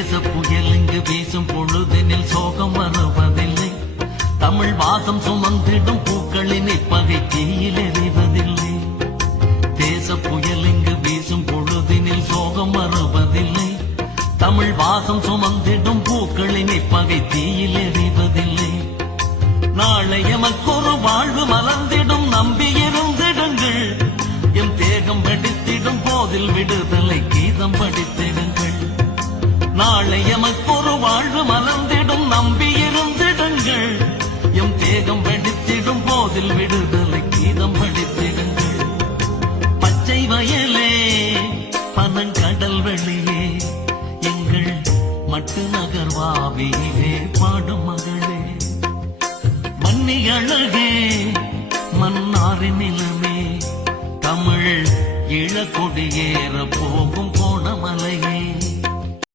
தேச புயல் இங்கு வீசும் பொழுதினில் சோகம் வருவதில்லை. தமிழ் வாசம் சுமந்திடும் பூக்களின் இப்பகை தீயில் எறிவதில்லை. தேச புயல் இங்கு வீசும் பொழுதினில் சோகம் வருவதில்லை. தமிழ் வாசம் சுமந்திடும் பூக்களின் இப்பகை தீயில் எறிவதில்லை. நாளை எமக்கொரு வாழ்வு மலர்ந்திடும் நம்பியிருந்திடுங்கள். எம் தேகம் படித்திடும் போதில் விடுதலை கீதம் படித்திடுங்கள். நாளை எமக்கொரு வாழ்வு மலர்ந்திடும் நம்பியிருந்திடுங்கள். எம் தேகம் படித்திடும் போதில் விடுதலை கீதம் படித்திடுங்கள். பச்சை வயலே பனங்கடல் வெளியே எங்கள் மட்டு நகர்வாவியே பாடும் மகளே. மன்னி அழகே மன்னாரின் நிலமே தமிழ் இளக்கொடியேற போகும் கோணமலையே.